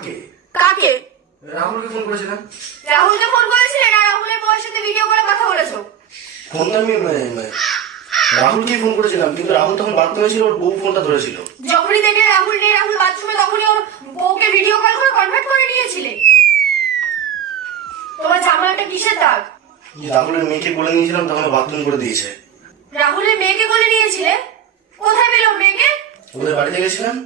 কাকে? কাকে? রাহুলকে ফোন করেছিলাম। রাহুলকে ফোন করেছিলে না রাহুলের বউয়ের সাথে ভিডিও করে কথা বলেছো? ফোন তো আমি রাহুলকে ফোন করেছিলাম, কিন্তু রাহুল তখন বাথরুমে ছিল, ওর বউ ফোনটা ধরেছিল। যখনই দেখলে রাহুল নেই, রাহুল বাথরুমে, তখনই ওর বউকে ভিডিও কল করে কনভার্ট করে নিয়েছিলে। তোমার জামাটা কিসের দাগ? রাহুলের মেয়েকে বলে নিয়েছিলাম, তখন বাথরুম করে দিয়েছে। রাহুলের মেয়েকে কোলে নিয়েছিলে? কোথায় পেলো মেয়েকে? ওদের বাড়িতে গেছিলাম।